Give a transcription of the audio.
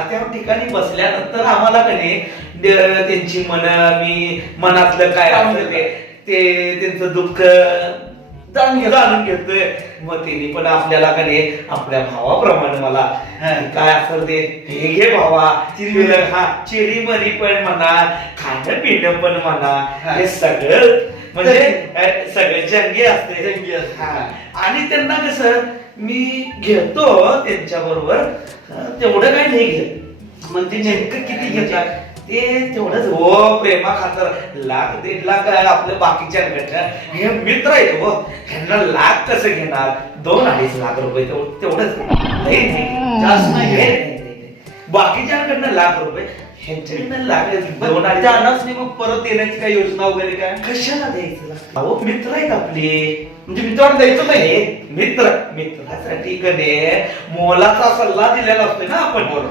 त्या ठिकाणी बसल्यानंतर आम्हाला कधी त्यांची मी मनातलं काय असतं ते त्यांचं दुःख जाणून घेतोय. मग त्यांनी पण आपल्याला कधी आपल्या भावाप्रमाणे मला काय असेल ते हे घे भावा, चिरी मरी पण म्हणा, खाणं पिणं पण म्हणा, हे सगळं म्हणजे सगळं जंगी असते. आणि त्यांना कसं मी घेतो त्यांच्या बरोबर तेवढं काही नाही घेत. म्हणजे नेमकं किती घेतात ते तेवढंच हो, प्रेमा खातर 1,00,000-1,50,000 आपल्या बाकीच्या हे मित्र आहेत हो, ह्यांना लाख कसं घेणार, 2-2.5 लाख रुपये तेवढंच जास्त नाही. बाकीच्याकडनं ₹1,00,000, ह्यांच्याकडनं $1,00,000 मग परत देण्याची काय योजना वगैरे काय? कशाला द्यायचं? अहो मित्र आहेत आपले, म्हणजे मित्रावर द्यायचं नाही. मित्रासाठी कधी मोलाचा सल्ला दिलेला असतो ना आपण.